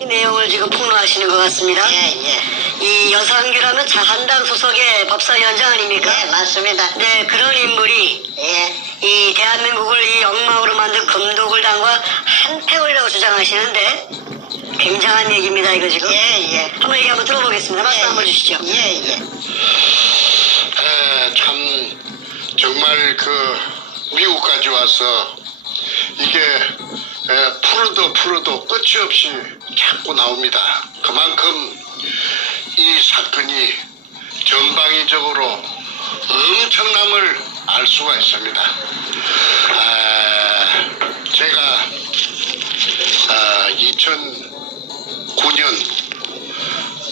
이 내용을 지금 폭로하시는 것 같습니다. 예. 이 여상규라면 자한당 소속의 법사위원장 아닙니까? 예, 맞습니다. 네, 그런 인물이 예. 이 대한민국을 이 엉망으로 만든 금독을당과 한패월이라고 주장하시는데 굉장한 얘기입니다, 이거 지금. 예. 한번 얘기 한번 들어보겠습니다. 말씀 한번 주시죠. 예. 참 정말 그 미국까지 와서 이게 풀어도 끝이 없이 자꾸 나옵니다. 그만큼 이 사건이 전방위적으로 엄청남을 알 수가 있습니다. 제가 2009년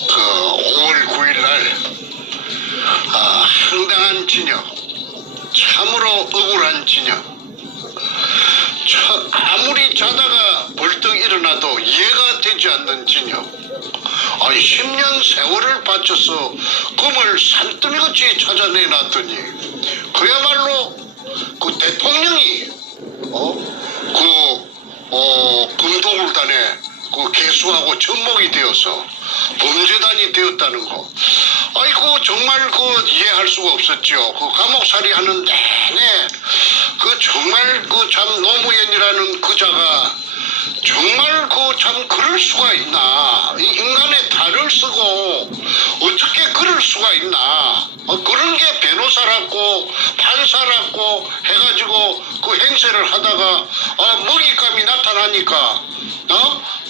그 5월 9일 날 황당한 진영, 참으로 억울한 진영, 아무리 자다가 벌떡 일어나도 이해가 되지 않는 진영. 10년 세월을 바쳐서 금을 산더미같이 찾아내놨더니 그야말로 그 대통령이 금독을단에 그 개수하고 접목이 되어서 범죄단이 되었다는 거. 아이고 정말 그 이해할 수가 없었죠. 그 감옥살이 하는 내내 그 정말 그 참 노무현이라는 그자가 정말 그 참 그럴 수가 있나. 이 인간의 탈을 쓰고 어떻게 그럴 수가 있나. 그런 게 변호사라고 판사라고 해가지고 그 행세를 하다가 먹잇감이 나타나니까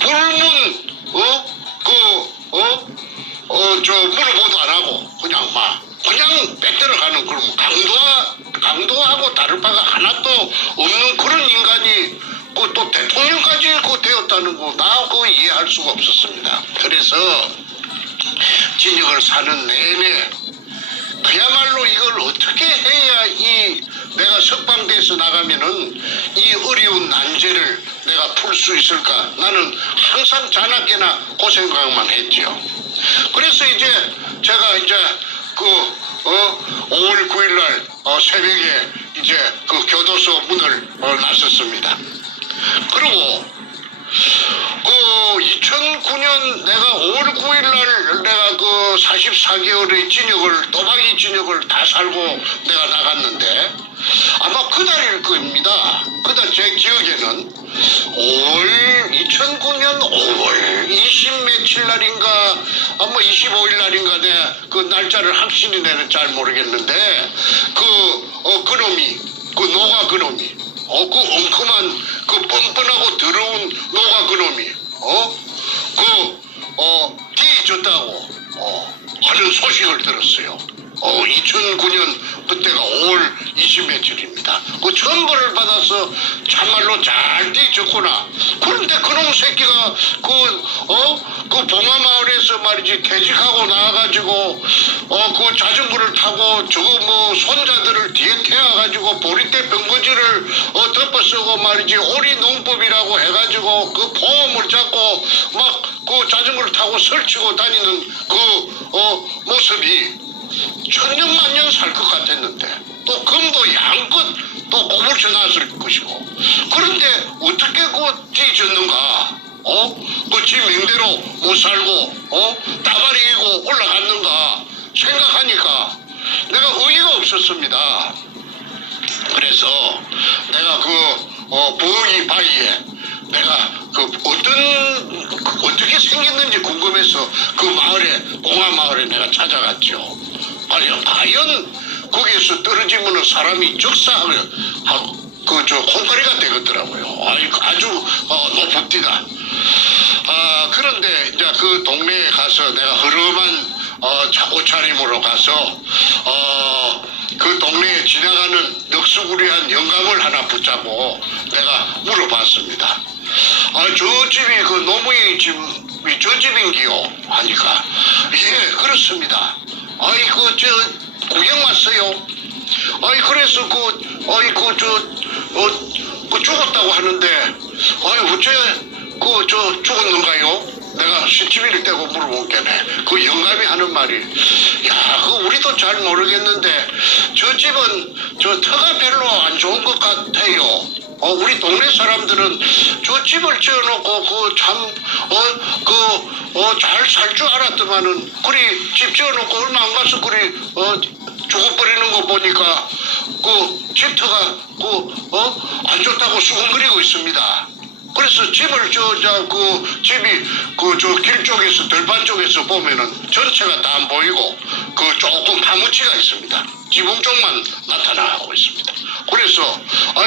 불문 물어보도 안 하고 그냥 빼들어 가는 그런 강도하고 다를 바가 하나도 없는 그런 인간이 또 대통령까지 되었다는 거 나 그거 이해할 수가 없었습니다. 그래서 진역을 사는 내내 그야말로 이걸 어떻게 해야 내가 석방돼서 나가면은 이 어려운 난제를 내가 풀 수 있을까. 나는 항상 자나깨나 그 생각만 했죠. 그래서 제가 5월 9일 날 새벽에 그 교도소 문을 나섰습니다. 그리고 2009년 내가 5월 9일 날 내가 그 44개월의 또박이 진역을 다 살고 내가 나갔는데 아마 그달일 겁니다. 그달 제 기억에는 2009년 5월 20 며칠 날인가 25일 날인가 그 날짜를 확실히 내는 잘 모르겠는데 그놈이 노가 그놈이 그 엉큼한 그 뻔뻔하고 더러운 노가 그놈이 뒤졌다고 하는 소식을 들었어요. 2009년 그때가 5월 20 며칠입니다. 그 천벌을 받아서 참말로 잘 뒤졌구나. 그런데 그놈 새끼가 그 봉화마을에서 말이지 퇴직하고 나와가지고 그 자전거를 타고 손자들을 뒤에 태워가지고 보리대 병거지를 덮어쓰고 말이지 오리농법이라고 해가지고 그 보험을 잡고 막 그 자전거를 타고 설치고 다니는 그 모습이 천년만년 살 것 같았는데 또 금도 양껏 또 고물쳐 놨을 것이고 그런데 어떻게 뒤졌는가? 그 지 맹대로 못 살고 따발이고 올라갔는가 생각하니까 내가 어이가 없었습니다. 그래서 내가 부엉이 바위에 내가 어떻게 생겼는지 궁금해서 그 마을에 봉화마을에 내가 찾아갔죠. 과연 거기에서 떨어지면 사람이 적사하고 콩가리가 되겠더라고요. 아주 높읍디다. 그런데 이제 그 동네에 가서 내가 허름한 옷차림으로 가서 그 동네에 지나가는 넋수구리한 영감을 하나 붙잡고 내가 물어봤습니다. 저 집이 그 노무현이 집이 저 집인기요? 하니까 예 그렇습니다. 구경 왔어요. 그래서 죽었다고 하는데 어째 죽었는가요? 내가 시치미를 떼고 물어본 게네. 그 영감이 하는 말이 우리도 잘 모르겠는데 저 집은 터가 별로 안 좋은 것 같아요. 우리 동네 사람들은 저 집을 지어놓고 잘 살 줄 알았더만은, 그리 집 지어놓고 얼마 안 가서 그리, 죽어버리는 거 보니까, 집터가, 안 좋다고 수군거리고 있습니다. 그래서 집을 집이 길 쪽에서 들판 쪽에서 보면은 전체가 다 안 보이고 조금 파묻히가 있습니다. 지붕 쪽만 나타나고 있습니다. 그래서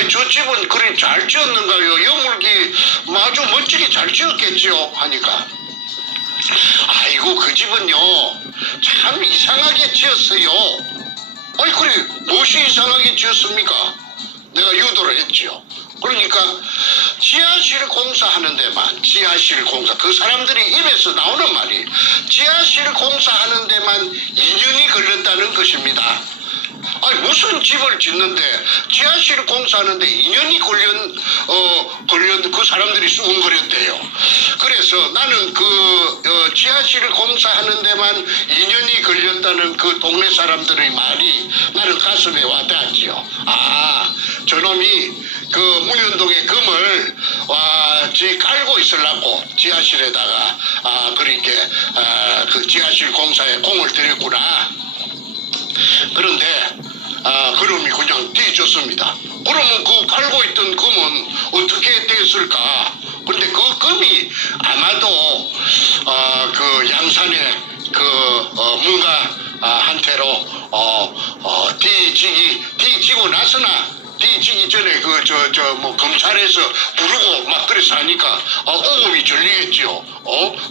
저 집은 그리 잘 지었는가요? 여물기 아주 멋지게 잘 지었겠지요 하니까, 아이고 그 집은요 참 이상하게 지었어요. 그래 무엇이 이상하게 지었습니까? 내가 유도를 했지요. 그러니까 지하실 공사하는 데만, 지하실 공사, 그 사람들이 입에서 나오는 말이 지하실 공사하는 데만 2년이 걸렸다는 것입니다. 무슨 집을 짓는데 지하실 공사하는데 2년이 걸렸 그 사람들이 수군거렸대요. 그래서 나는 지하실 공사하는 데만 2년이 걸렸다는 그 동네 사람들의 말이 나는 가슴에 와닿았지요. 저놈이 문현동에 금을 깔고 있으려고 지하실에다가 그렇게 지하실 공사에 공을 들였구나. 그런데 그놈이 그냥 뛰어졌습니다. 그러면 깔고 있던 금은 어떻게 됐을까? 근데 그 금이 아마도 양산에 문가 한테로 뒤지고 나서나 뒤지기 전에 검찰에서 부르고 막 그래서 하니까 오금이 절리겠지요.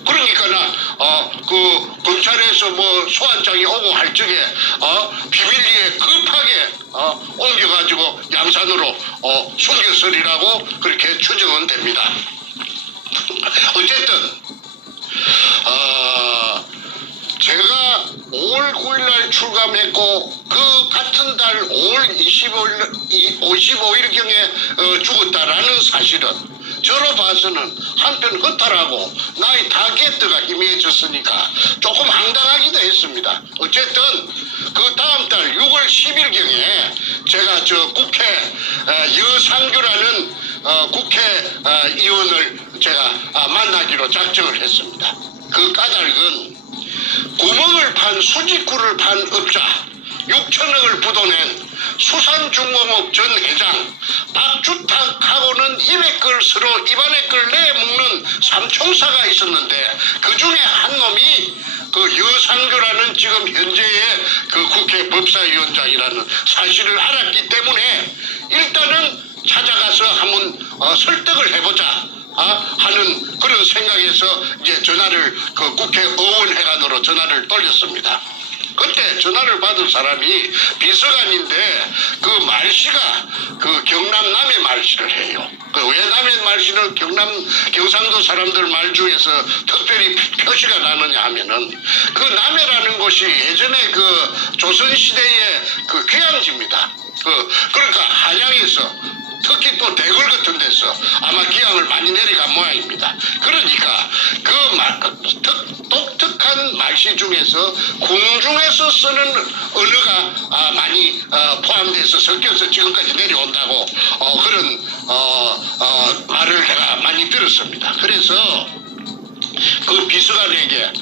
그러니까 검찰에서 소환장이 오고 할 적에 비밀리에 급하게 옮겨가지고 양산으로 숨겼으리라고 그렇게 추정은 됩니다. 어쨌든 제가 5월 9일날 출감했고 그 같은 달 5월 25일경에 죽었다라는 사실은 저로 봐서는 한편 허탈하고 나의 타겟가 희미해졌으니까 조금 황당하기도 했습니다. 어쨌든 그 다음 달 6월 10일경에 제가 국회 여상규라는 국회의원을 제가 만나기로 작정을 했습니다. 그 까닭은 구멍을 판 수직구를 판 업자 6천억을 부도낸 수산중공업 전 회장 박주탁하고는 입에 걸 서로 입안에 걸 내먹는 삼총사가 있었는데 그 중에 한 놈이 여상규라는 지금 현재의 국회 법사위원장이라는 사실을 알았기 때문에 일단은 찾아가서 한번 설득을 해보자 하는 그런 생각에서 이제 전화를 국회의원회관으로 전화를 돌렸습니다. 그때 전화를 받은 사람이 비서관인데 그 말씨가 경남 남해 말씨를 해요. 왜 남해 말씨는 경상도 사람들 말 중에서 특별히 표시가 나느냐 하면은 남해라는 곳이 예전에 조선시대의 귀향지입니다. 그러니까 한양에서 특히 또 대궐 같은 데서 아마 기왕을 많이 내려간 모양입니다. 그러니까 독특한 말씨 중에서 궁중에서 쓰는 언어가 많이 포함돼서 섞여서 지금까지 내려온다고 그런 말을 내가 많이 들었습니다. 그래서 그 비서관에게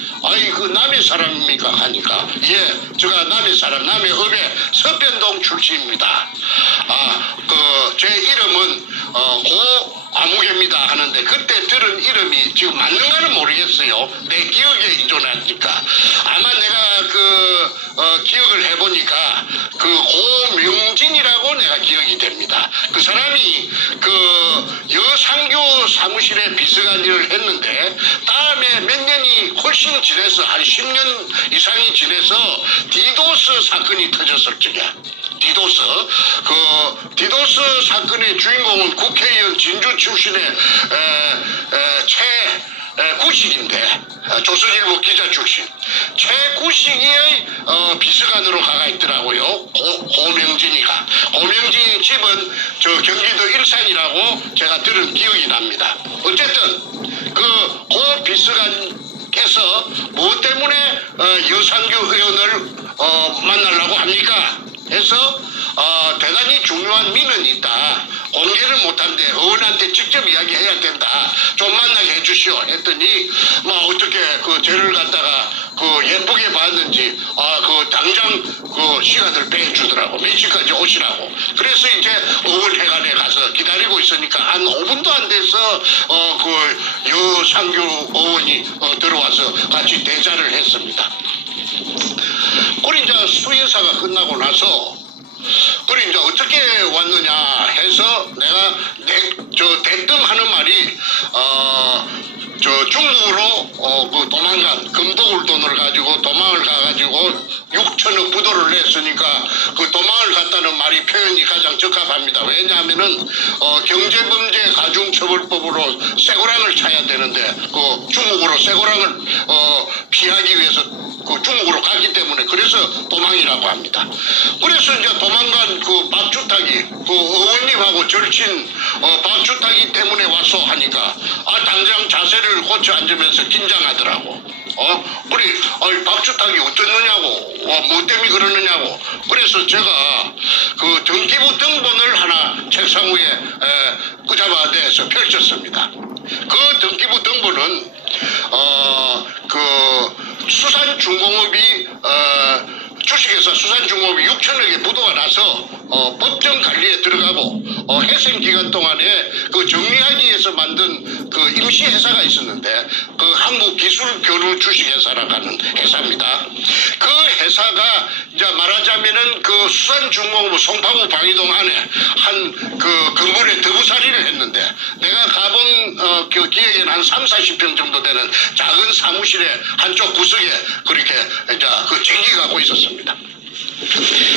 남해 사람입니까? 하니까 예, 제가 남해 사람, 남해읍의 서변동 출신입니다. 제 이름은 고아무개입니다 하는데 그때 들은 이름이 지금 맞는가는 모르겠어요. 내 기억에 의존하니까 아마 내가 기억을 해보니까 고명진이라고 내가 기억이 됩니다. 그 사람이 여상규 사무실에 비서관 일을 했는데 다음에 몇 년이 훨씬 지내서 한 10년 이상이 지내서 디도스 사건이 터졌을 적에 디도스 사건의 주인공은 국회의원 진주 출신의 최구식인데 조선일보 기자 출신 최구식이의 비서관으로 가가 있더라고요. 고명진이 집은 경기도 일산이라고 제가 들은 기억이 납니다. 어쨌든 고 비서관께서 뭐 때문에 여상규 의원을 만나려고 합니까? 해서 대단히 중요한 민원이 있다. 공개를 못한데 의원한테 직접 이야기해야 된다. 좀 만나게 해주시오. 주시오 했더니 뭐 어떻게 그 저를 갖다가 그 예쁘게 봤는지 그 당장 그 시간을 빼주더라고. 며칠까지 오시라고. 그래서 이제 의원회관에 가서 기다리고 있으니까 한 5분도 안 돼서 그 유상규 의원이 들어와서 같이 대자를 했습니다. 그리 이제 수행사가 끝나고 나서 그래 이제 어떻게 왔느냐 해서 내가 대뜸 하는 말이 저 중국으로 그 도망간 금도굴 돈을 가지고 도망을 가가지고 6천억 부도를 냈으니까 그 도망을 갔다는 말이 표현이 가장 적합합니다. 왜냐하면은 경제범죄 가중처벌법으로 쇠고랑을 차야 되는데 그 중국으로 쇠고랑을 피하기 위해서 그 중국으로 갔기 때문에 그래서 도망이라고 합니다. 그래서 이제 도망간 그 박주탁이 그 의원님하고 절친 박주탁이 때문에 왔어 하니까 당장 자세를 고쳐 앉으면서 긴장하더라고. 그래 박주탁이 어쩌느냐고 뭐 때문에 그러느냐고. 그래서 제가 그 등기부 등본을 하나 책상 위에 끄잡아대서 펼쳤습니다. 그 등기부 등본은 그 수산중공업이 주식회사 수산중공업이 6천억의 부도가 나서 법정 관리에 들어가고 해생 기간 동안에 그 정리하기 위해서 만든 그 임시 회사가 있었는데 그 한국기술교류 주식회사라고 하는 회사입니다. 그 회사가 이제 말하자면은 그 수산중공업 송파구 방이동 안에 한 그 건물에 더부살이를 했는데 내가 가본 그 기억에는 한 30-40평 정도 되는 작은 사무실에 한쪽 구석에 그렇게 이제 그 쟁기 갖고 있었습니다.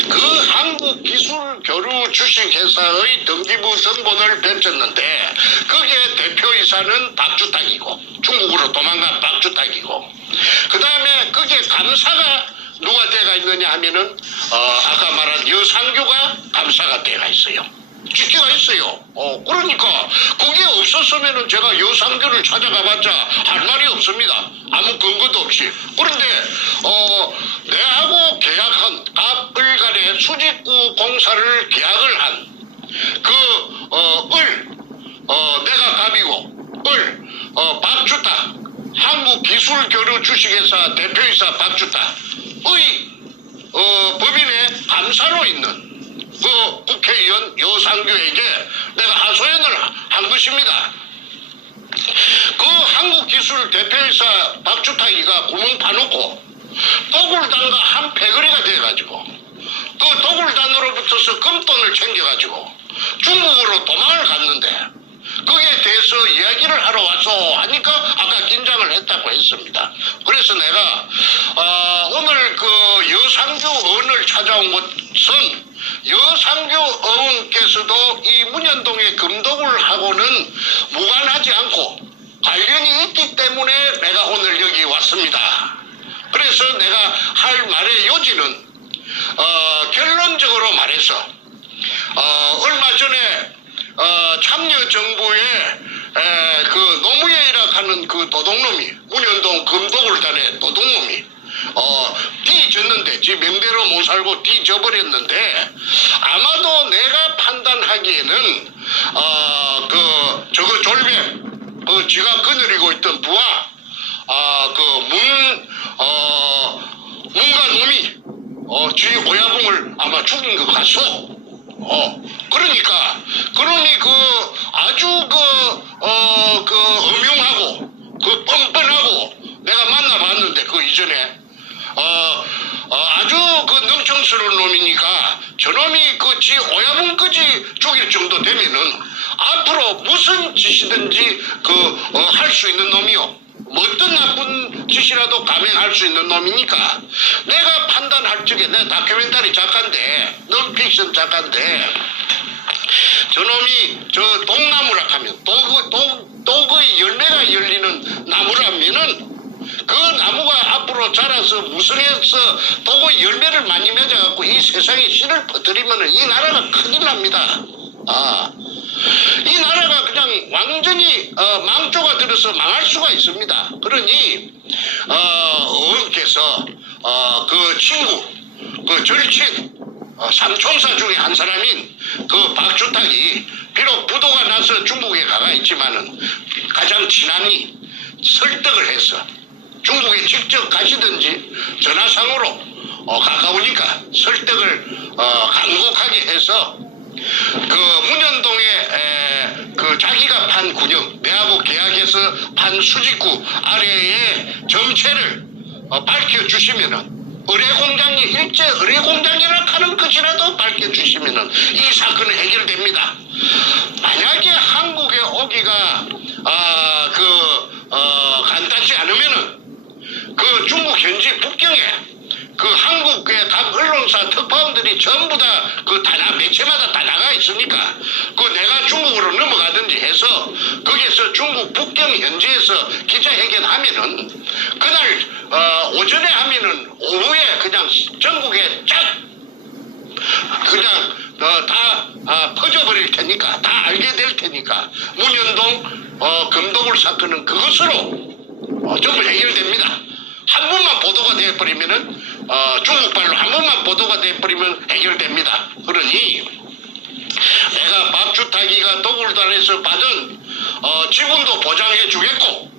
그 한국기술교류 주식회사의 등기부 등본을 펼쳤는데 거기에 대표이사는 박주탁이고 중국으로 도망간 박주탁이고 그 다음에 거기에 감사가 누가 돼가 있느냐 하면은 아까 말한 여상규가 감사가 돼가 있어요. 직계가 있어요. 그러니까 그게 없었으면은 제가 여상규를 찾아가봤자 할 말이 없습니다. 아무 근거도 없이. 그런데 내하고 계약한 갑을간의 수직구 공사를 계약을 한 내가 갑이고 박주탁 한국기술교류 주식회사 대표이사 박주탁의 법인의 감사로 있는 그 국회의원 여상규에게 내가 하소연을 한 것입니다. 그 한국기술 대표이사 박주탁이가 구멍 파놓고 도굴단과 한 패거리가 돼가지고 그 도굴단으로부터서 금돈을 챙겨가지고 중국으로 도망을 갔는데 거기에 대해서 이야기를 하러 와서 하니까 아까 긴장을 했다고 했습니다. 그래서 내가 오늘 그 여상규 의원을 찾아온 것은 여상규 의원께서도 이 문현동의 금도굴하고는 무관하지 않고 관련이 있기 때문에 내가 오늘 여기 왔습니다. 그래서 내가 할 말의 요지는 결론적으로 말해서 얼마 전에 참여정부의 그 노무현이라 하는 그 도둑놈이 문현동 금도굴단의 도둑놈이 뒤졌는데 지 명대로 못 살고 뒤져버렸는데 아마도 내가 판단하기에는 저거 졸배 지가 거느리고 있던 부하 문가 놈이 지 오야붕을 아마 죽인 것 같소. 그러니 아주 음흉하고 뻔뻔하고 내가 만나봤는데 그 이전에 아주 능청스러운 놈이니까 저놈이 지 오야붕까지 죽일 정도 되면은 앞으로 무슨 짓이든지 할 수 있는 놈이요. 어떤 나쁜 짓이라도 감행할 수 있는 놈이니까 내가 판단할 적에 내 다큐멘터리 작가인데 넌픽션 작가인데 저놈이 저 독나무라 하면 독의 열매가 열리는 나무라면은 그 나무가 앞으로 자라서 무성해서 독의 열매를 많이 맺어갖고 이 세상에 씨를 퍼뜨리면은 이 나라가 큰일 납니다. 이 나라가 그냥 완전히 망조가 들어서 망할 수가 있습니다. 그러니 의원께서 그 친구, 그 절친, 삼총사 중에 한 사람인 그 박주탁이 비록 부도가 나서 중국에 가가 있지만은 가장 친하니 설득을 해서 중국에 직접 가시든지 전화상으로 가까우니까 설득을 간곡하게 해서 그 문현동에 그 자기가 판 군역 내하고 계약해서 판 수직구 아래의 정체를 밝혀주시면은 의뢰공장이 일제 의뢰공장이라 하는 것이라도 밝혀주시면은 이 사건은 해결됩니다. 만약에 한국에 오기가 간단치 않으면은 그 중국 현지 북경에 그 한국의 각 언론사 특파원들이 전부 다 그 매체마다 다 나가 있으니까 그 내가 중국으로 넘어가든지 해서 거기에서 중국 북경 현지에서 기자회견 하면은 그날 오전에 하면은 오후에 그냥 전국에 쫙 그냥 다 퍼져버릴 테니까 다 알게 될 테니까 문현동 금도굴 사건은 그것으로 전부 해결됩니다. 한 번만 보도가 되어버리면은 중국발로 한 번만 보도가 되어버리면 해결됩니다. 그러니 내가 박주타기가 도굴단에서 받은 지분도 보장해 주겠고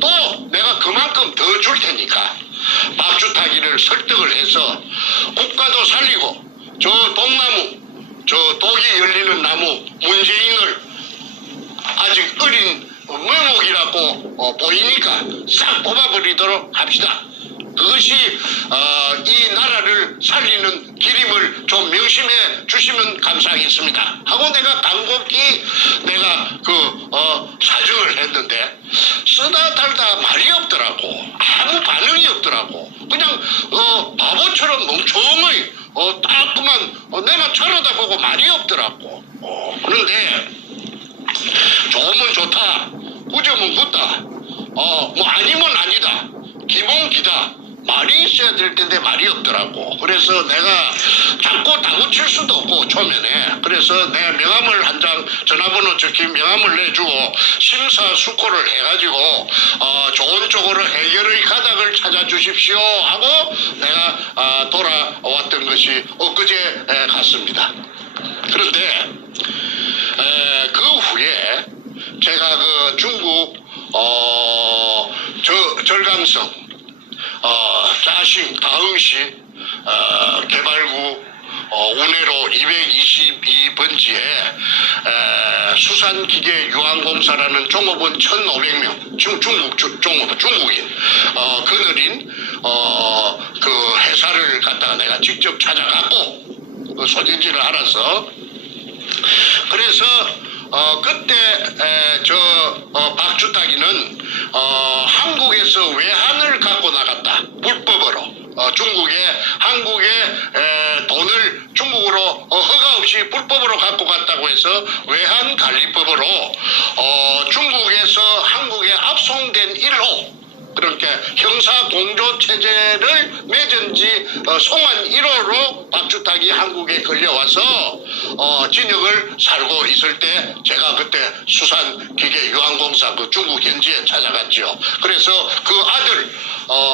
또 내가 그만큼 더 줄 테니까 박주타기를 설득을 해서 국가도 살리고 저 동나무 저 독이 열리는 나무 문재인을 아직 어린 묘목이라고 보이니까 싹 뽑아버리도록 합시다. 그것이 이 나라를 살리는 길임을 좀 명심해 주시면 감사하겠습니다 하고 내가 간곡히 내가 사정을 했는데 쓰다 달다 말이 없더라고. 아무 반응이 없더라고. 그냥 바보처럼 멍청히 딱 그만 내만 쳐다보고 말이 없더라고. 그런데 좋으면 좋다, 꾸짖으면 묻다, 뭐 아니면 아니다, 기본 기다, 말이 있어야 될 텐데 말이 없더라고. 그래서 내가 자꾸 다구칠 수도 없고 초면에 그래서 내 명함을 한 장 전화번호 적힌 명함을 내주고 심사숙고를 해가지고 좋은 쪽으로 해결의 가닥을 찾아주십시오 하고 내가 돌아왔던 것이 엊그제 같습니다. 그런데 그 후에 제가 그 중국 절강성 짜싱 다흥시 개발구 운해로 222번지에 수산기계유한공사라는 종업원 1,500명 중국인 그늘인 그 회사를 갖다가 내가 직접 찾아갔고 그 소재지를 알아서 그래서 그때 박주타기는 한국에서 외환을 갖고 나갔다. 불법으로. 한국에 돈을 중국으로 허가 없이 불법으로 갖고 갔다고 해서 외환관리법으로 중국에서 한국에 압송된 일호 그러니까 형사공조체제를 맺은 지 송환 1호로 박주타기 한국에 걸려와서 진역을 살고 있을 때 제가 그때 수산기계유한공사 그 중국 현지에 찾아갔죠. 그래서 그 아들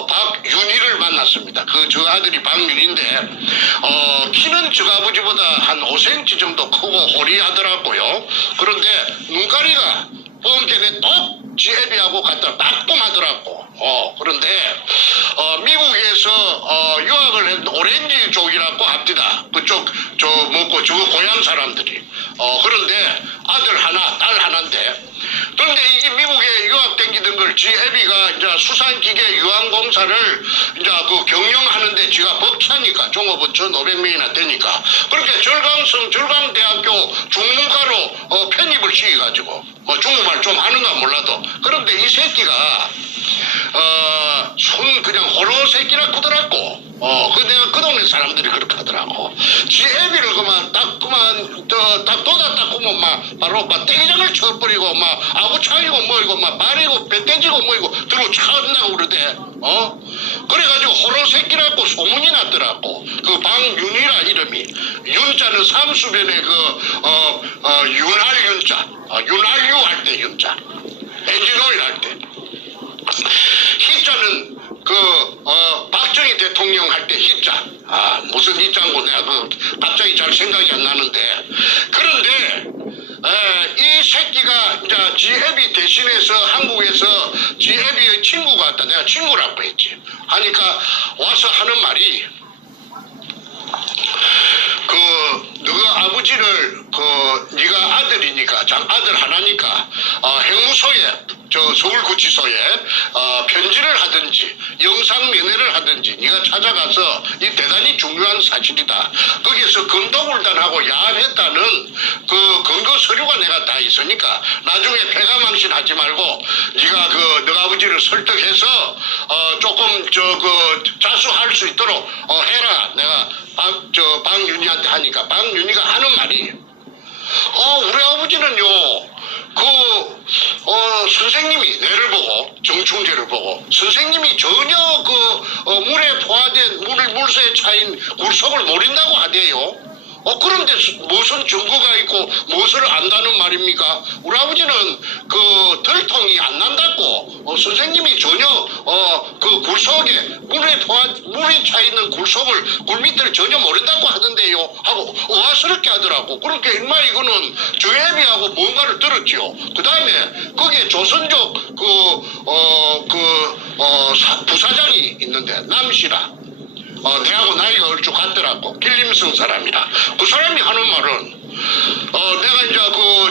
박윤희를 만났습니다. 저 아들이 박윤희인데 키는 저 아버지보다 한 5cm 정도 크고 호리하더라고요. 그런데 눈가리가 뻥깨네 똑 지애비하고 갖다 따끔하더라고. 그런데 미국에서 유학을 했는 오렌지족이라고 합니다. 그쪽 저거 고향 사람들이. 그런데 아들 하나, 딸 하나인데. 그런데 이게 미국에 유학 댕기던 걸 지 애비가 이제 수산기계 유한공사를 이제 그 경영하는데 지가 벅차니까 종업원 1,500명이나 되니까 그렇게 절강대학교 중문가로 편입을 시켜가지고 뭐 중국말 좀 하는가 몰라도 그런데 이 새끼가 손 그냥 호로 새끼라 크더라고. 내가 그 동네 사람들이 그렇게 하더라고. 지 애비를 딱 돋아 닦으면 바로 떼기장을 쳐버리고 아구창이고 뭐이고 말이고 배떼지고 뭐이고 들어 차온다고 그러대. 그래가지고 호로 새끼라고 소문이 났더라고. 그 방윤이라 이름이. 윤자는 삼수변의 윤할 윤자. 윤할유 할 때 윤자. 엔진오일 할 때. 희자는 박정희 대통령 할 때 희자. 무슨 희자인고 내가 갑자기 잘 생각이 안 나는데. 그런데 이 새끼가 이제 지혜비 대신 대신해서 한국에서 지 애비의 친구가 왔다. 내가 친구라고 했지. 하니까 와서 하는 말이 너가 아버지를 네가 아들이니까 아들 하나니까 행무소에 서울구치소에 편지를 하든지 영상 면회를 하든지 네가 찾아가서 이 대단히 중요한 사실이다. 거기에서 검도굴단하고 야합했다는 그 근거 서류가 내가 다 있으니까 나중에 폐가망신하지 말고 네가 너 아버지를 설득해서 조금 자수할 수 있도록 해라. 내가 박윤희한테 하니까 박윤희가 하는 말이 우리 아버지는요 선생님이 내를 보고 정충재를 보고 선생님이 전혀 물에 포화된 물새에 차인 굴속을 모른다고 하대요. 그런데 무슨 증거가 있고 무엇을 안다는 말입니까? 우리 아버지는 들통이 안 난다고 선생님이 전혀 굴속에 물에 차 있는 굴 밑을 전혀 모른다고 하던데요 하고 어화스럽게 하더라고. 그러니까 인마 이거는 저애비하고 뭔가를 들었지요. 그 다음에 거기에 조선족 부사장이 있는데 남씨라 내하고 나이가 얼추 같더라고. 길림성 사람이라. 그 사람이 하는 말은 내가 이제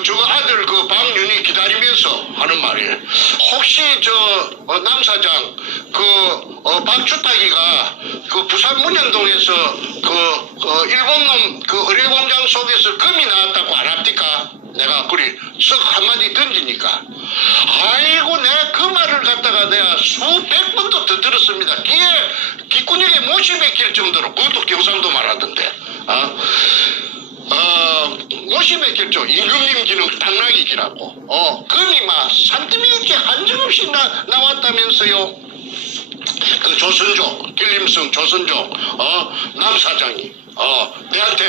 저거 아들 박윤희 기다리면서 하는 말이 혹시 남사장 박주타기가 부산 문현동에서 일본 놈 의뢰공장 속에서 금이 나왔다고 안 합니까? 내가 그리 썩 한마디 던지니까 아이고 내가 그 말을 갖다가 내가 수백 번도 더 들었습니다. 귓구녕에 못이 박힐 정도로. 그것도 경상도 말하던데 못이 박힐 정도. 임금님 기는 당나귀 기라고 금이 막 산더미렇게 한정없이 나왔다면서요. 그 조선족 길림성 조선족 남사장이 내한테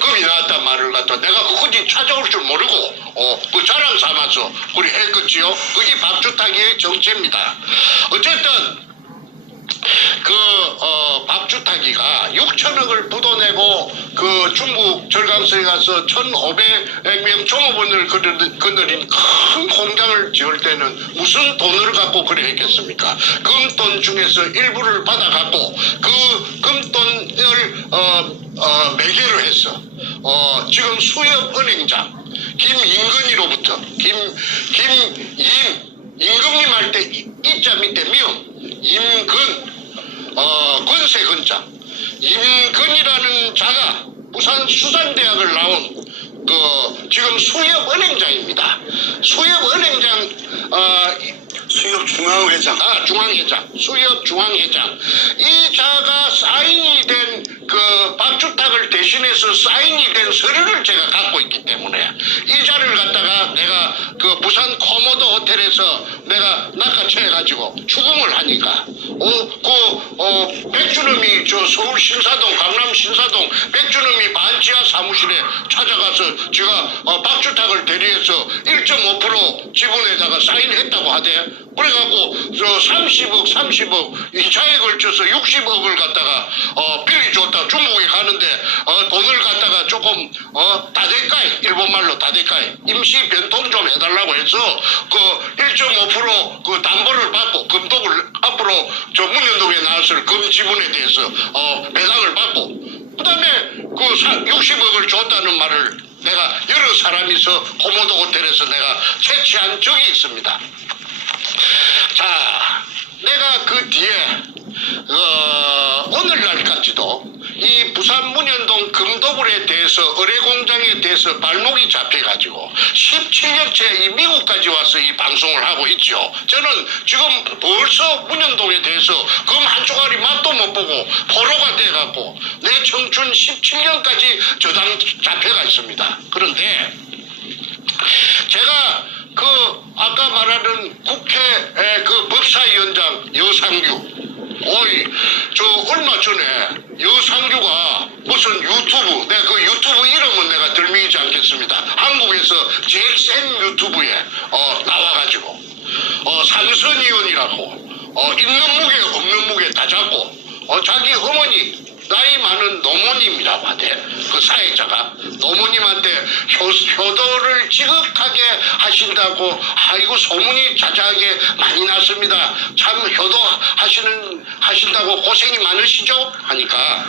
금이 나왔단 말을 갖다 내가 그것이 찾아올 줄 모르고 그 자랑 삼아서 그리 했겠지요. 그게 박주타기의 정체입니다. 어쨌든 박주타기가 6천억을 부도내고 중국 절강성에 가서 1,500명 종업원을 거느린 큰 공장을 지을 때는 무슨 돈을 갖고 그래 했겠습니까? 금돈 중에서 일부를 받아갖고 그 금돈을 매개로 해서 지금 수협은행장 김인근이로부터 임금님 할 때 이자 밑에 미음 임근 권세근장 임근이라는 자가 부산 수산대학을 나온 지금 수협은행장입니다. 수협중앙회장. 수협중앙회장. 이 자가 사인이 된 박주탁을 대신해서 사인이 된 서류를 제가 갖고 있기 때문에 이 자를 갖다가 내가 부산 코모도 호텔에서 내가 낚아채가지고 추궁을 하니까 백주놈이 서울 신사동 강남 신사동 백주놈이 반지하 사무실에 찾아가서 제가 박주탁을 대리해서 1.5% 지분에다가 사인했다고 하대. 그래갖고 30억 이차에 걸쳐서 60억을 갖다가 빌려줬다. 중국에 가는데 돈을 갖다가 조금 다대가이 일본말로 다대가이 임시 변통 좀 해달라고 해서 1.5% 담보를 받고 금독을 앞으로 문현동에 나왔을 금 지분에 대해서 배당을 받고 그 다음에 60억을 줬다는 말을 내가 여러 사람이서 코모도 호텔에서 내가 채취한 적이 있습니다. 자, 내가 그 뒤에 오늘날까지도 이 부산 문현동 금도굴에 대해서 의뢰공장에 대해서 발목이 잡혀가지고 17년째 이 미국까지 와서 이 방송을 하고 있죠. 저는 지금 벌써 문현동에 대해서 금 한 조각이 맛도 못 보고 포로가 돼갖고 내 청춘 17년까지 저당 잡혀가 있습니다. 그런데 제가 아까 말하는 국회 법사위원장 여상규 얼마 전에 여상규가 무슨 유튜브 내가 그 유튜브 이름은 내가 들미지 않겠습니다. 한국에서 제일 센 유튜브에 나와가지고 삼선 의원이라고 있는 무게 없는 무게 다 잡고 자기 어머니 나이 많은 노모님이라고 하대. 그 사회자가 노모님한테 효도를 지극하게 하신다고 아이고 소문이 자자하게 많이 났습니다. 참 하신다고 고생이 많으시죠? 하니까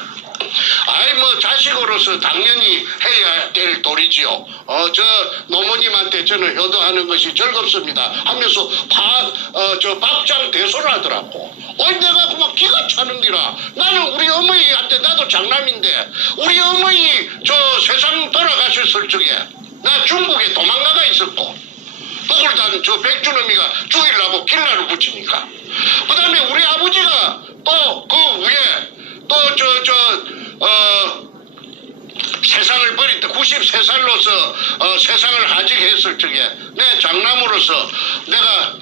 아이 뭐 자식으로서 당연히 해야 될 도리지요. 저 노모님한테 저는 효도하는 것이 즐겁습니다 하면서 박장대소를 하더라고. 내가 그만 기가 차는 기라. 나는 우리 어머니한테 나도 장남인데 우리 어머니 저 세상 돌아가셨을 적에 나 중국에 도망가가 있었고 독을단 저 백주놈이가 죽이려고 길라를 붙이니까 그 다음에 우리 아버지가 또 그 위에 또 세상을 버릴 때 93살로서 세상을 하직했을 적에 내 장남으로서 내가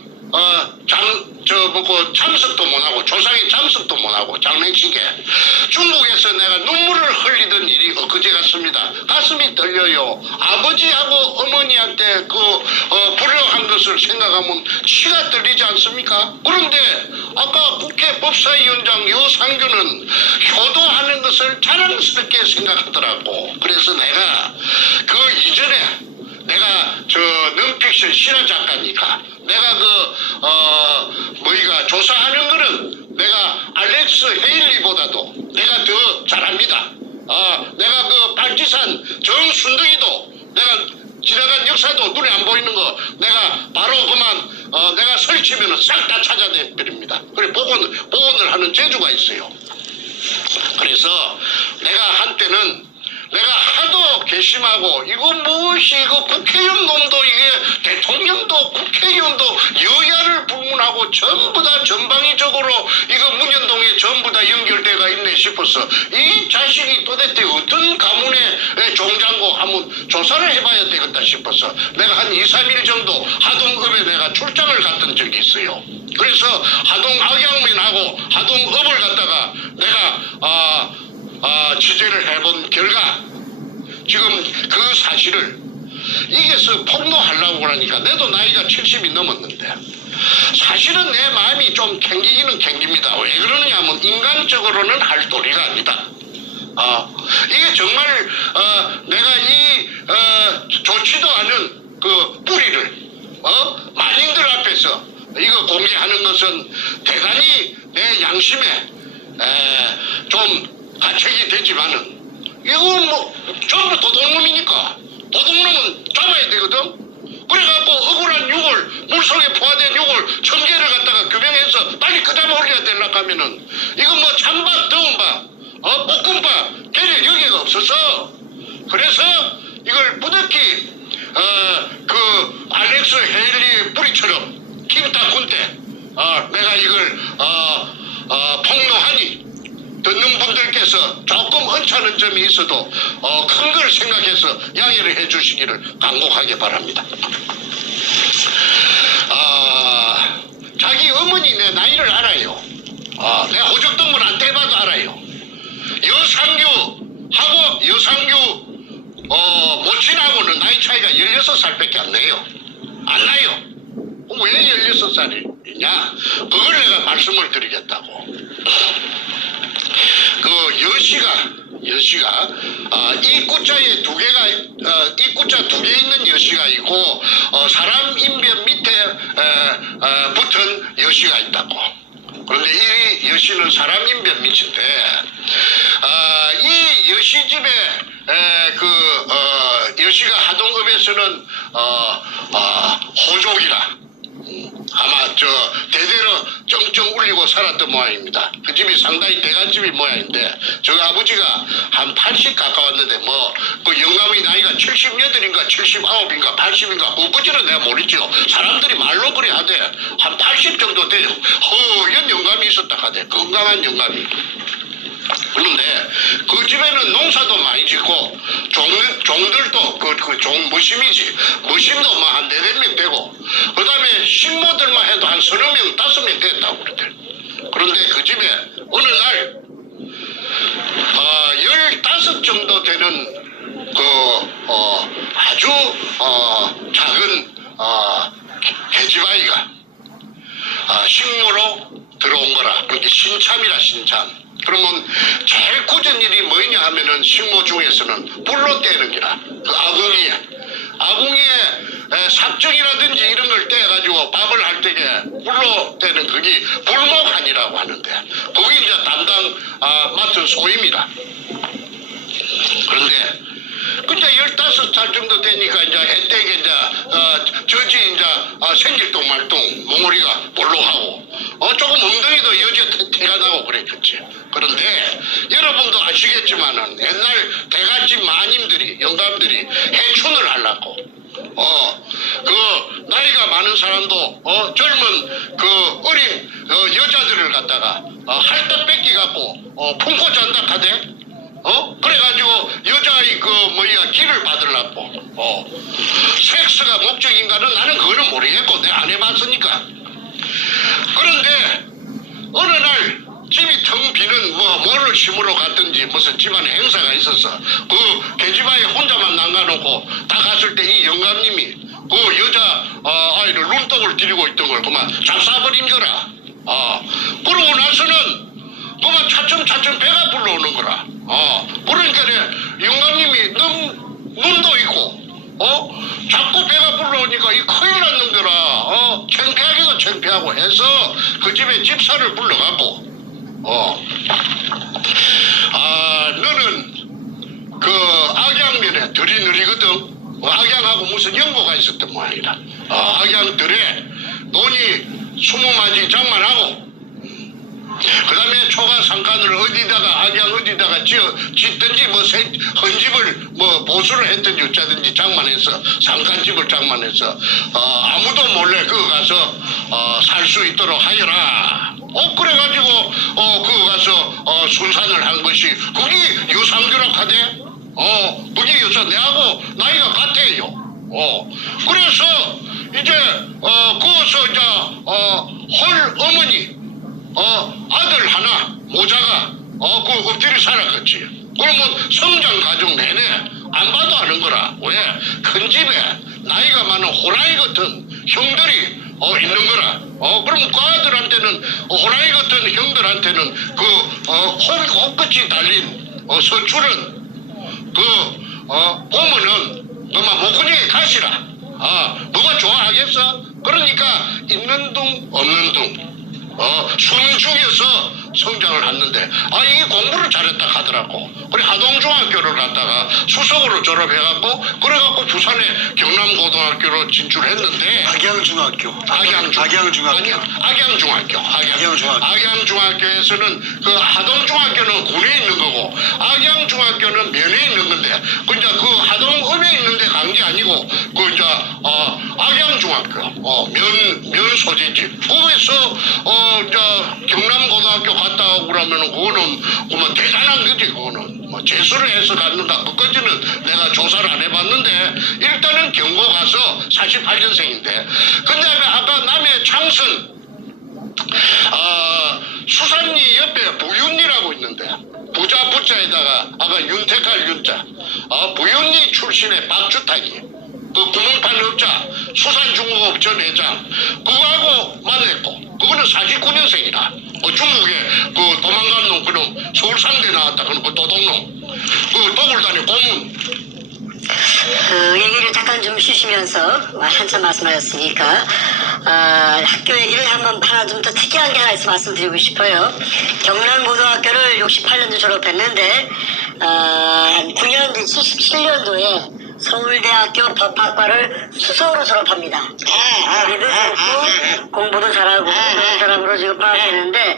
참석도 못하고 조상의 참석도 못하고 장례식에 중국에서 내가 눈물을 흘리던 일이 엊그제 같습니다. 가슴이 떨려요. 아버지하고 어머니한테 불효한 것을 생각하면 치가 떨리지 않습니까? 그런데 아까 국회 법사위원장 여상규는 효도하는 것을 자랑스럽게 생각하더라고. 그래서 내가 그 이전에 내가 저 non-fiction 실화 작가니까 내가 조사하는 거는 내가 알렉스 헤일리보다도 내가 더 잘합니다. 내가 그 발지산 정순덕이도 내가 지나간 역사도 눈에 안 보이는 거 내가 바로 그만 내가 설치면은 싹 다 찾아내버립니다. 그래 복원을 하는 재주가 있어요. 그래서 내가 한때는 내가 하도 괘씸하고 이거 무엇이 이거 국회의원 놈도 이게 대통령도 국회의원도 여야를 불문하고 전부 다 전방위적으로 이거 문현동에 전부 다 연결돼가 있네 싶어서 이 자식이 도대체 어떤 가문의 종장고 한번 조사를 해봐야 되겠다 싶어서 내가 한 2, 3일 정도 하동읍에 내가 출장을 갔던 적이 있어요. 그래서 하동 악양민하고 하동읍을 갖다가 내가 취재를 해본 결과 지금 그 사실을 이게서 폭로하려고 그러니까 내도 나이가 70이 넘었는데 사실은 내 마음이 좀 캥기기는 캥깁니다. 왜 그러느냐 하면 인간적으로는 할 도리가 아니다. 이게 정말 내가 이 좋지도 않은 그 뿌리를 만인들 앞에서 이거 공개하는 것은 대단히 내 양심에 좀 가책이 되지만은 이건 뭐 전부 도둑놈이니까 도둑놈은 잡아야 되거든. 그래갖고 억울한 육을 물속에 포화된 육을 1000개를 갖다가 규명해서 빨리 그 잡아 올려야 되려고 하면은 이거 뭐 찬밥 더운밥 볶음밥 걔네 여기가 없어서 그래서 이걸 부득이 그 알렉스 헤일리 뿌리처럼 김타군때 내가 이걸 폭로하니 듣는 분들께서 조금 언짢은 점이 있어도 큰 걸 생각해서 양해를 해주시기를 간곡하게 바랍니다. 자기 어머니 내 나이를 알아요. 내가 호적동물한테 해봐도 알아요. 여상규 모친하고는 나이 차이가 16살밖에 안 나요. 안 나요. 왜 16살이냐? 그걸 내가 말씀을 드리겠다고. 그 여시가 입구자에 입구자 2개 있는 여시가 있고 사람 인변 밑에 붙은 여시가 있다고. 그런데 이 여시는 사람 인변 밑인데 이 여시 집에 여시가 하동읍에서는 호족이라 아마 대대로 쩡쩡 울리고 살았던 모양입니다. 그 집이 상당히 대간집이 모양인데 저 아버지가 한 80 가까웠는데 그 영감의 나이가 78인가 79인가 80인가 그거지는 내가 모르지요. 사람들이 말로 그래 하대. 한 80 정도 돼요. 허연 영감이 있었다 하대. 건강한 영감이. 그런데 그 집에는 농사도 많이 짓고 종들도 무심이지 무심도 뭐 한 4-5명 되고 그 다음에 식모들만 해도 한 30명 5명 됐다고 그러대. 그런데 그 집에 어느 날 15 정도 되는 아주 작은 계집아이가 식모로 들어온 거라. 그게 신참이라 신참. 그러면 제일 굳은 일이 뭐냐 하면은 식모 중에서는 불로 떼는 기라. 그 아궁이에 삽정이라든지 이런 걸 떼가지고 밥을 할 때에 불로 떼는 그게 불목한이라고 하는데 그게 이제 담당 맡은 소임이라. 그런데 근데 15살 정도 되니까 이제 해택에 이제 저지 이제 생길동 말동 몽우리가 볼록하고 조금 엉덩이도 여자 태가 나고 그랬겠지. 그런데 여러분도 아시겠지만은 옛날 대갓집 마님들이 영감들이 해춘을 하려고 그 나이가 많은 사람도 젊은 그 어린 여자들을 갖다가 할딱 뺏기 갖고 품고 잔다 하대. 그래가지고 여자의 그 길을 받으려고 섹스가 목적인가는 나는 그거는 모르겠고 내가 안 해봤으니까. 그런데 어느 날 집이 텅 비는 뭐를 심으러 갔든지 무슨 집안에 행사가 있어서 그 계집아이 혼자만 남가놓고 다 갔을 때 이 영감님이 그 여자 아이를 눈독을 들이고 있던 걸 그만 잡숴버린 거라. 그러고 나서는 그만 차츰 배가 불러오는 거라. 그러니까 영감님이 눈도 있고 자꾸 배가 불러오니까 이 큰일 났는 거라. 창피하기도 창피하고 해서 그 집에 집사를 불러가고 너는 그 악양면에 들이 느리거든. 악양하고 무슨 연고가 있었던 모양이다. 악양들에 돈이 20마지 장만하고 그 다음에 초가 상간을 어디다가 악양 어디다가 짓든지 헌집을 보수를 했든지 어쩌든지 장만해서 상간집을 장만해서 아무도 몰래 그거 가서 살 수 있도록 하여라. 그래가지고 그거 가서 순산을 한 것이 그게 유상규락하대. 그게 요새 내하고 나이가 같아요. 그래서 이제 거기서 이제 홀 어머니 아들 하나 모자가 그 엎드려 살았겠지. 그러면 성장 과정 내내 안 봐도 아는 거라. 왜? 큰 집에 나이가 많은 호랑이 같은 형들이 있는 거라. 그럼 그 아들한테는 호랑이 같은 형들한테는 그 혹끝이 달린 서출은 보면은 그만 목구멍에 가시라. 뭐가 좋아하겠어? 그러니까 있는 둥 없는 둥 순중에서 성장을 했는데 이게 공부를 잘했다 하더라고. 그래 하동중학교를 갔다가 수석으로 졸업해갖고 그래갖고 부산의 경남고등학교로 진출했는데 악양중학교. 악양중학교에서는 그 하동중학교는 군에 있는 거고 악양중학교는 면에 있는 건데 근데 그 하동읍에 있는데 간 게 아니고 그 이제 악양중학교 면 소재지. 거기서 이제 경남고등학교 갔다 오고 그러면은 그거는 그만 대단한 거지. 그거는 재수를 해서 갔는가 그까지는 내가 조사를 안 해봤는데 일단은 경고 가서 48년생인데 근데 아까 남해 창선 수산리 옆에 부윤리라고 있는데 부자 부자에다가 아까 윤택할 윤자 부윤리 출신의 박주탁이 그 구멍판 업자 수산중공업 전 회장 그거하고 만났고 그거는 49년생이라 중국에 그 도망간 놈 그놈 서울상대 나왔다 그놈 그 도둑놈 그 도굴단의 고문 그 얘기를 잠깐 좀 쉬시면서 한참 말씀하셨으니까 학교 얘기를 하나 좀 더 특이한 게 하나 있어 말씀드리고 싶어요. 경남고등학교를 68년도 졸업했는데 9년 뒤 77년도에 서울대학교 법학과를 수석으로 졸업합니다. 거기도 좋고 공부도 잘하고 그런 사람으로 지금 파악되는데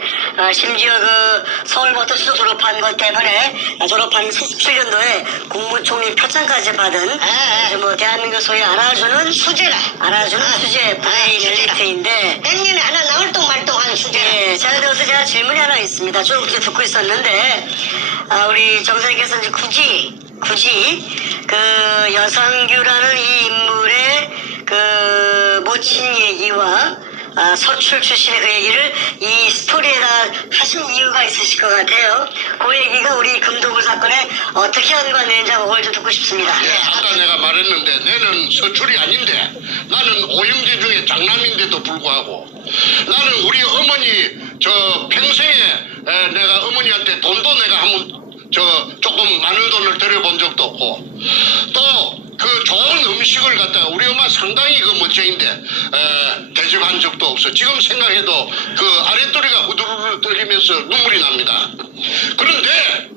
심지어 그 서울부터 수석 졸업한 것 때문에 졸업한 77년도에 국무총리 표창까지 받은 대한민국 소위 알아주는 수제 부대인 엘리트인데 몇 년에 하나 나올동 말동한 수제. 네, 자, 그래서 제가 질문이 하나 있습니다. 쭉 이렇게 듣고 있었는데, 우리 정선생께서 이제 굳이 그 여상규라는 이 인물의 그 모친 얘기와 서출 출신의 그 얘기를 이 스토리에다 하신 이유가 있으실 것 같아요. 그 얘기가 우리 금도구 사건에 어떻게 연관되는지 그걸 좀 듣고 싶습니다. 아까 내가 말했는데 내는 서출이 아닌데 나는 오형제 중에 장남인데도 불구하고 나는 우리 어머니 저 평생에 내가 어머니한테 돈도 내가 한번 조금 많은 돈을 들여본 적도 없고 또 그 좋은 음식을 갖다가 우리 엄마 상당히 그 멋쟁인데 대접한 적도 없어. 지금 생각해도 그 아랫도리가 후두루루 떨리면서 눈물이 납니다. 그런데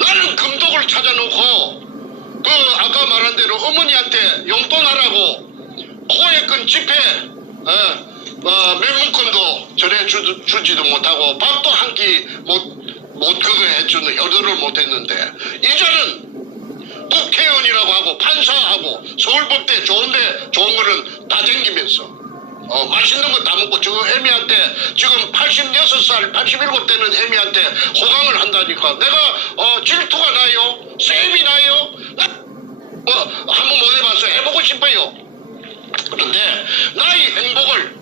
나는 금독을 찾아놓고 그 아까 말한 대로 어머니한테 용돈하라고 코에 끈 지폐 몇 문건도 전해 주지도 못하고 밥도 한 끼 못 그거 해주는 효도를 못했는데 이제는 국회의원이라고 하고 판사하고 서울법대 좋은데 좋은 거는 다 쟁기면서 맛있는 거 다 먹고 저 애미한테 지금 86살 87대는 애미한테 호강을 한다니까 내가 질투가 나요? 쌤이 나요? 한번 못 해봤어. 해보고 싶어요. 그런데 나의 행복을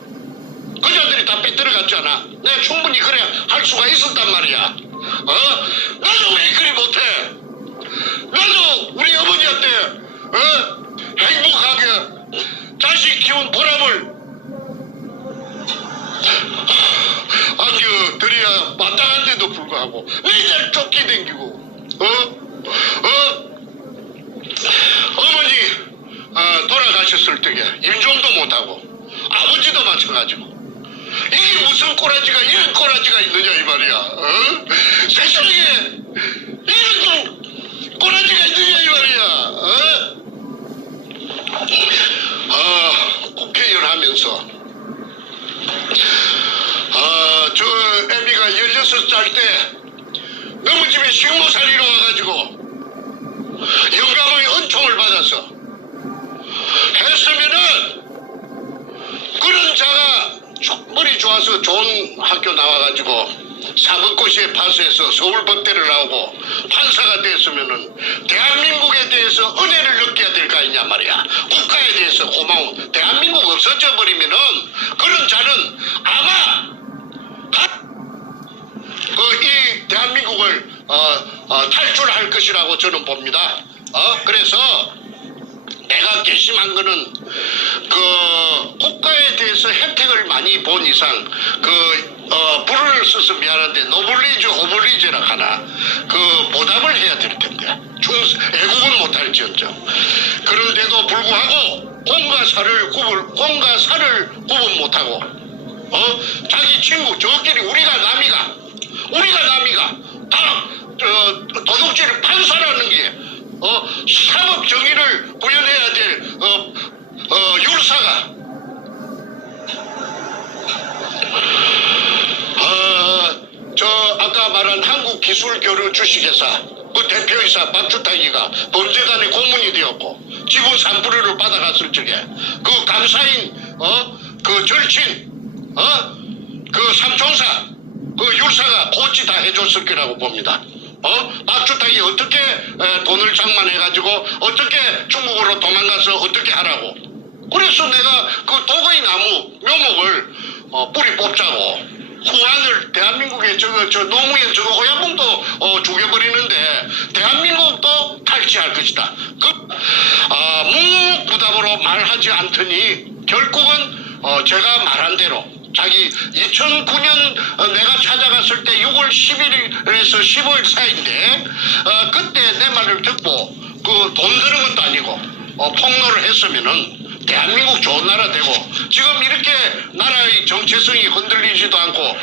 그자들이 다 뺏들어갔잖아. 내가 충분히 그래 할 수가 있었단 말이야. 나도 왜 그리 못해? 나도 우리 어머니한테 행복하게 자식 키운 보람을 안겨드려야 마땅한데도 불구하고 맨날 쫓기댕기고 어머니 돌아가셨을 적에 임종도 못하고 아버지도 마찬가지고 이게 무슨 꼬라지가 이런 꼬라지가 있느냐 이 말이야. 세상에 이런 꼬라지가 있느냐 이 말이야. 국회의원 하면서 저 애미가 16살 때 너무 집에 식모살이로 와가지고 영감의 은총을 받아서 했으면은 그런 자가 머리 좋아서 좋은 학교 나와가지고 사법고시에 파스해서 서울법대를 나오고 판사가 됐으면은 대한민국에 대해서 은혜를 느껴야 될 거 아니냐 말이야. 국가에 대해서 고마운 대한민국 없어져 버리면은 그런 자는 아마 이 대한민국을 탈출할 것이라고 저는 봅니다. 그래서 내가 결심한 거는 그 국가에 대해서 혜택을 많이 본 이상 불을 써서 미안한데 노블리즈 오블리즈라 하나 그 보답을 해야 될 텐데 애국은 못할지언정 그런데도 불구하고 공과 사를 구분 못하고 자기 친구 저끼리 우리가 남이가 다 도둑질 판사라는 게 사법 정의를 구현해야 될 율사가 아까 말한 한국기술교류주식회사 그 대표이사 박주탁이가 범죄단의 고문이 되었고 지분 3%를 받아갔을 적에 그 감사인 그 절친 그 삼총사 그 율사가 고치 다 해줬을 거라고 봅니다. 박주탁이 어떻게 돈을 장만해가지고 어떻게 중국으로 도망가서 어떻게 하라고 그래서 내가 그 도거이 나무 묘목을 뿌리 뽑자고 후안을 대한민국에 저 노무현 저거 호야봉도 죽여버리는데 대한민국도 탈취할 것이다. 묵묵부답으로 말하지 않더니 결국은 제가 말한 대로 자기 2009년 내가 찾아갔을 때 6월 10일에서 15일 사이인데 그때 내 말을 듣고 그 돈 드는 것도 아니고 폭로를 했으면은 대한민국 좋은 나라 되고 지금 이렇게 나라의 정체성이 흔들리지도 않고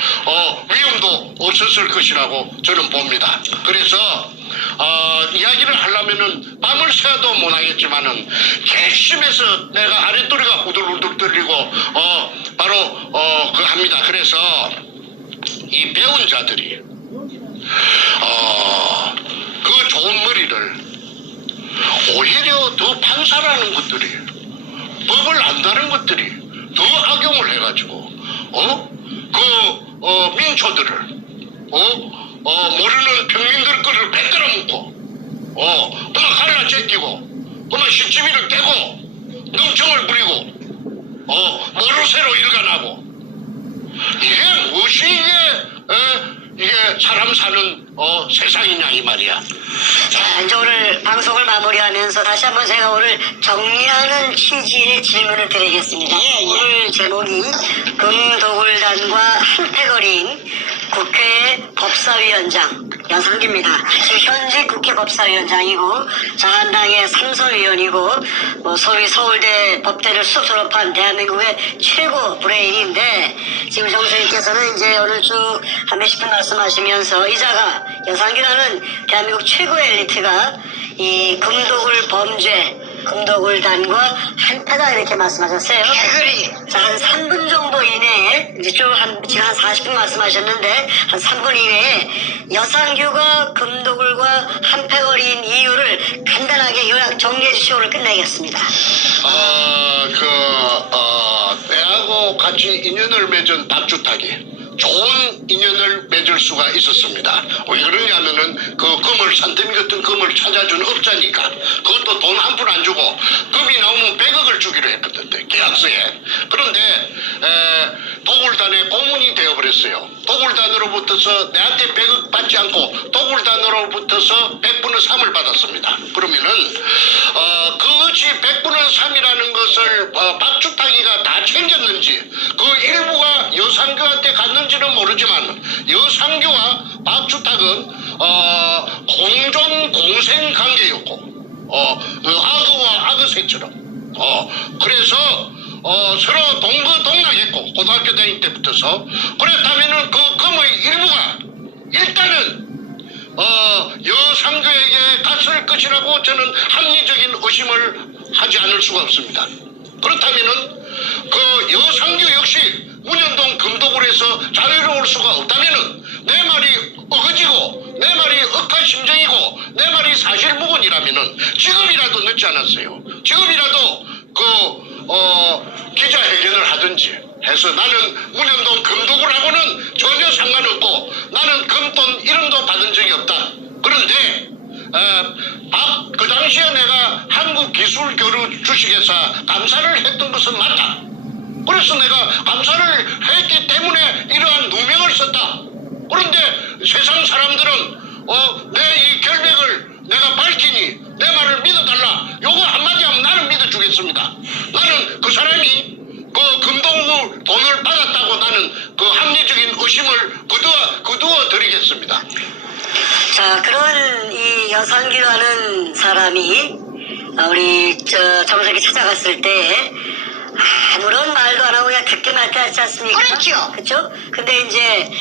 위험도 없었을 것이라고 저는 봅니다. 그래서 이야기를 하려면은 밤을 새도 못하겠지만은 괘씸해서 내가 아랫도리가 후들후들 떨리고 바로 그 합니다. 그래서 이 배운 자들이 그 좋은 머리를 오히려 더 판사라는 것들이 법을 안다는 것들이 더 악용을 해가지고 민초들을 모르는 평민들 거를 빼들어 먹고 그만 갈라 제끼고 그만 시치미를 떼고 능청을 부리고 모르쇠로 일관하고 이게 무엇이 이게 사람 사는 세상이냐 이 말이야. 자, 이제 오늘 방송을 마무리하면서 다시 한번 제가 오늘 정리하는 취지의 질문을 드리겠습니다. 오늘 제목이 금도굴단과 한패거리인 국회 법사위원장 여성입니다. 지금 현직 국회 법사위원장이고 자한당의 삼선위원이고 소위 서울대 법대를 쑥 졸업한 대한민국의 최고 브레인인데 지금 정선생님께서는 이제 오늘 쭉 한 몇십 분 말씀하시면서 이자가 여성이라는 대한민국 최고의 엘리트가 이 금도굴 범죄 금도굴단과 한패다 이렇게 말씀하셨어요. 개그리. 자, 한 3분 정도 이내에, 이제 지금 한 40분 말씀하셨는데, 한 3분 이내에 여상규가 금도굴과 한패거리인 이유를 간단하게 요약 정리해 주시고 오늘 끝내겠습니다. 때하고 같이 인연을 맺은 박주탁이 좋은 인연을 맺을 수가 있었습니다. 왜 그러냐면은 그 금을 산더미 같은 금을 찾아준 업자니까 그것도 돈 한 푼 안 주고 금이 나오면 100억을 주기로 했거든요. 계약서에. 그런데 도굴단의 고문이 되어버렸어요. 도굴단으로부터서 내한테 100억 받지 않고 도굴단으로부터서 100분의 3을 받았습니다. 그러면은 그것이 100분의 3이라는 것을 박주탁이가 다 챙겼는지 그 일부가 여상규한테 갔는지는 모르지만 여상규와 박주탁은 공존 공생 관계였고 악어와 악어새처럼 그래서 서로 동거동락했고 고등학교 다닐 때부터서 그렇다면은 그 금의 일부가 일단은 여상규에게 갔을 것이라고 저는 합리적인 의심을 하지 않을 수가 없습니다. 그렇다면은 그 여상규 역시 문현동 금도굴에서 자유로울 수가 없다면은 내 말이 어거지고 내 말이 억하심정이고 내 말이 사실무근이라면은 지금이라도 늦지 않았어요. 지금이라도 기자회견을 하든지 해서 나는 문현동 금도굴하고는 전혀 상관없고 나는 금돈 1원도 받은 적이 없다. 그런데 그 당시에 내가 한국기술교류 주식회사 감사를 했던 것은 맞다. 그래서 내가 감사를 했기 때문에 이러한 누명을 썼다. 그런데 세상 사람들은 내 이 결백을 내가 밝히니 내 말을 믿어달라. 요거 한마디 하면 나는 믿어주겠습니다. 나는 그 사람이 그 금도굴 돈을 받았다고 나는 그 합리적인 의심을 거두어 드리겠습니다. 자, 그런 이 여상규라는 사람이 우리 정석이 찾아갔을 때 아무런 말도 안 하고 그냥 듣게 말게 하지 않습니까? 그렇죠. 그렇죠? 근데 이제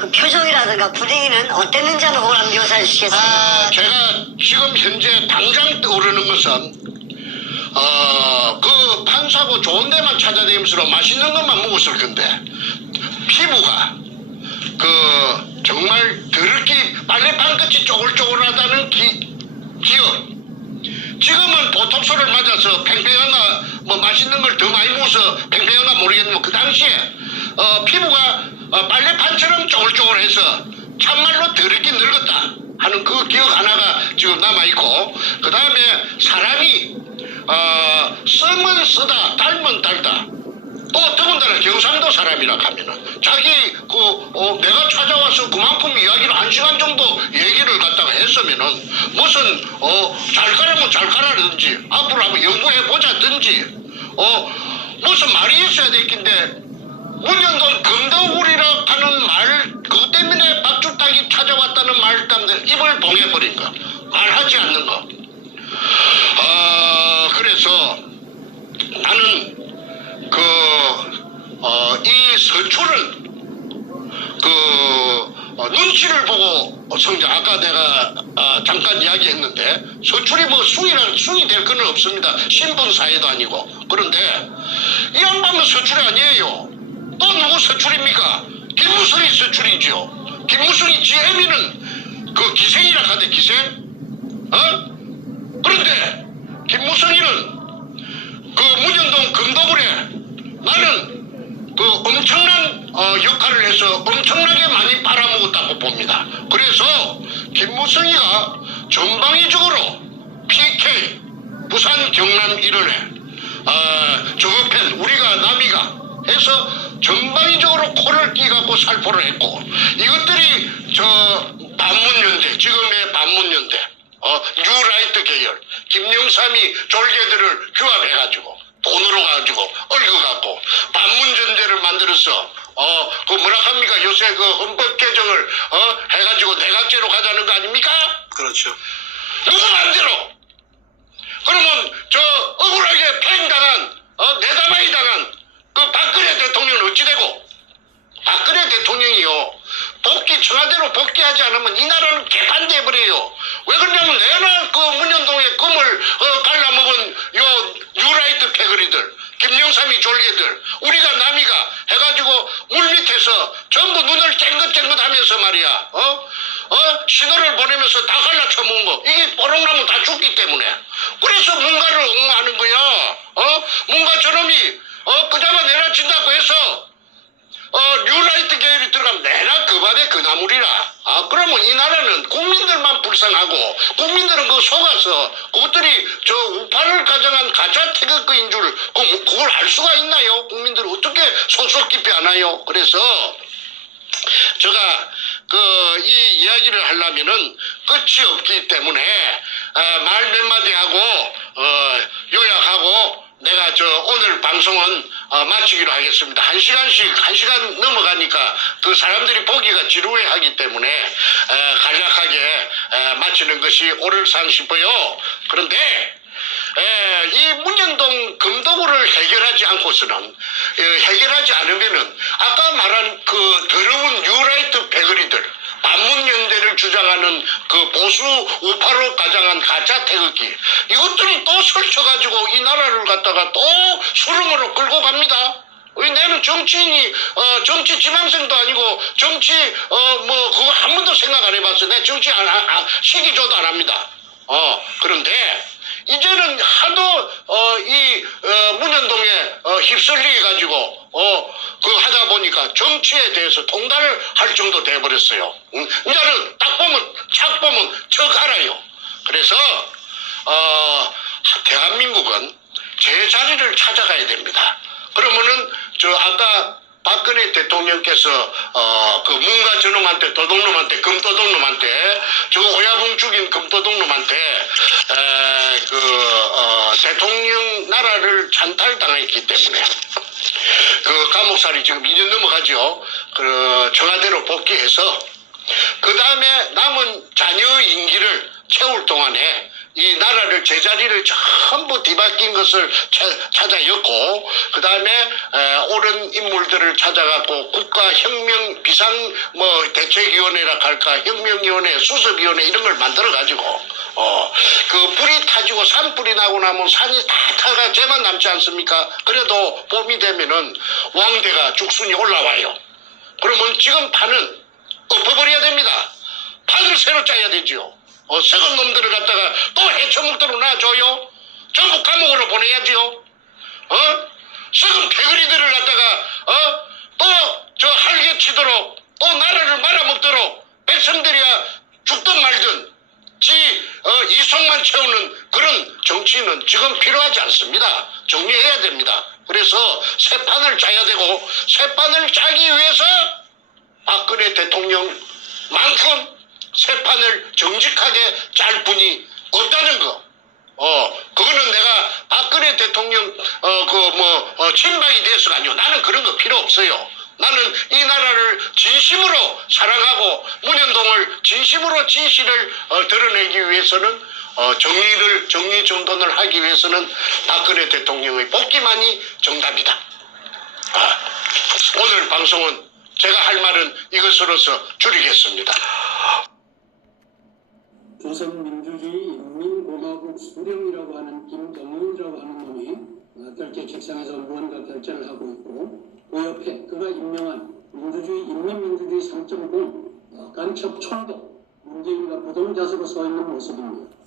그 표정이라든가 분위기는 어땠는지 한번 그걸 한번 묘사해 주시겠습니까? 제가 지금 현재 당장 떠오르는 것은 그 판사고 좋은 데만 찾아다니면서 맛있는 것만 먹었을 건데 피부가 그 정말 더럽게 빨래판같이 쪼글쪼글하다는 기억. 지금은 보톡스를 맞아서 팽팽한가 뭐 맛있는 걸 더 많이 먹어서 팽팽한가 모르겠는데 그 당시에 피부가 빨래판처럼 쪼글쪼글해서 참말로 더럽게 늙었다 하는 그 기억 하나가 지금 남아있고 그 다음에 사람이 쓰면 쓰다 닮은 달다. 또 더군다나 경상도 사람이라 하면은 자기 내가 찾아와서 그만큼 이야기를 1시간 정도 얘기를 갖다가 했으면은 무슨 잘 가라면 잘 가라든지 앞으로 한번 연구해 보자든지 무슨 말이 있어야 될 텐데 문현동 금도굴이라 하는 말 그것 때문에 박주탁이 찾아왔다는 말 때문에 입을 봉해버린 거 말하지 않는 거 그래서 나는 이 서출은 눈치를 보고 아까 내가 잠깐 이야기했는데 서출이 뭐 숭이 될 건 없습니다. 신분 사회도 아니고. 그런데 이 양반은 서출이 아니에요. 또 누구 서출입니까? 김무성이 서출이죠. 김무성이 GM이는 그 기생이라 하대 기생? 그런데 김무성이는 그 문현동 금도굴에 나는 그 엄청난 역할을 해서 엄청나게 많이 빨아먹었다고 봅니다. 그래서 김무성이가 전방위적으로 PK 부산 경남 이런에 저급한 우리가 남이가 해서 전방위적으로 코를 끼갖고 살포를 했고 이것들이 반문연대 지금의 반문연대 뉴라이트 계열 김영삼이 졸개들을 규합해가지고 돈으로 가지고 얽어갖고 반문전대를 만들어서 그 뭐라 합니까? 요새 그 헌법 개정을 해가지고 내각제로 가자는 거 아닙니까? 그렇죠. 누구 마음대로? 그러면 저 억울하게 팽당한 내다마이 당한 그 박근혜 대통령은 어찌 되고? 박근혜 대통령이요. 청와대로 복귀하지 않으면 이 나라는 개판돼 버려요. 왜 그러냐면 내나 그 문현동에 금을 갈라먹은 요 뉴라이트 패거리들, 김영삼이 졸개들, 우리가 남이가 해가지고 물밑에서 전부 눈을 쨍긋쨍긋하면서 말이야. 신호를 보내면서 다 갈라쳐먹은 거. 이게 뽀록나면 다 죽기 때문에. 그래서 문가를 옹호하는 거야. 문가 저놈이 그자마 내려친다고 해서 뉴라이트 계열이 들어가면 내나 그 밥에 그 나물이라. 그러면 이 나라는 국민들만 불쌍하고 국민들은 그 속아서 그것들이 저 우파를 가정한 가짜 태극기인 줄 그걸 알 수가 있나요? 국민들은 어떻게 속속 깊이 아나요? 그래서 제가 이 이야기를 하려면은 끝이 없기 때문에 말 몇 마디 하고 요약하고 내가 오늘 방송은 마치기로 하겠습니다. 1시간 넘어가니까 그 사람들이 보기가 지루해하기 때문에 간략하게 마치는 것이 옳을상 싶어요. 그런데 이 문현동 금도구를 해결하지 않고서는 해결하지 않으면은 아까 말한 그 더러운 뉴라이트 패거리들 반문연대를 주장하는 그 보수 우파로 가장한 가짜 태극기 이것들이 또 설쳐가지고 이 나라를 갖다가 또 수렁으로 끌고 갑니다. 왜 내는 정치인이 정치 지망생도 아니고 정치 뭐 그거 한 번도 생각 안 해봤어. 내 정치 시기조도 안 합니다. 그런데 이제는 하도 이 문현동에 휩쓸리 가지고 그 하다 보니까 정치에 대해서 통달을 할 정도 돼버렸어요. 이제는 딱 보면 착 보면 척 알아요. 그래서 대한민국은 제 자리를 찾아가야 됩니다. 그러면은 아까 박근혜 대통령께서 그 문가 저놈한테 도둑놈한테 금도둑놈한테 저 오야붕 죽인 금도둑놈한테 대통령 나라를 찬탈당했기 때문에 그 감옥살이 지금 2년 넘어가죠. 그 청와대로 복귀해서 그 다음에 남은 자녀 임기를 채울 동안에 이 나라를 제자리를 전부 뒤바뀐 것을 찾아 엮고 그 다음에 옳은 인물들을 찾아갖고 국가혁명 비상 대책위원회라 할까 혁명위원회 수습위원회 이런 걸 만들어 가지고 그 불이 타지고 산불이 나고 나면 산이 다 타가 죄만 남지 않습니까? 그래도 봄이 되면은 왕대가 죽순이 올라와요. 그러면 지금 판은 엎어버려야 됩니다. 판을 새로 짜야 되지요. 썩은 놈들을 갖다가 또 해쳐먹도록 놔줘요? 전부 감옥으로 보내야지요? 썩은 패거리들을 갖다가 또 저 할개치도록 또 나라를 말아먹도록 백성들이야 죽든 말든 이속만 채우는 그런 정치인은 지금 필요하지 않습니다. 정리해야 됩니다. 그래서 새 판을 짜야 되고 새 판을 짜기 위해서 박근혜 대통령만큼 새 판을 정직하게 짤 분이 없다는 거. 그거는 내가 박근혜 대통령 친박이 돼서가 아니고 나는 그런 거 필요 없어요. 나는 이 나라를 진심으로 사랑하고 문현동을 진심으로 진실을 드러내기 위해서는 정리정돈을 하기 위해서는 박근혜 대통령의 복귀만이 정답이다. 오늘 방송은 제가 할 말은 이것으로서 줄이겠습니다. 조선민주주의 인민공화국 수령이라고 하는 김정일이라고 하는 놈이 결제 책상에서 무언가 결제를 하고 있고 그 옆에 그가 임명한 인민민주주의 3.0 간첩 총독 문재인과 부동자석으로 서 있는 모습입니다.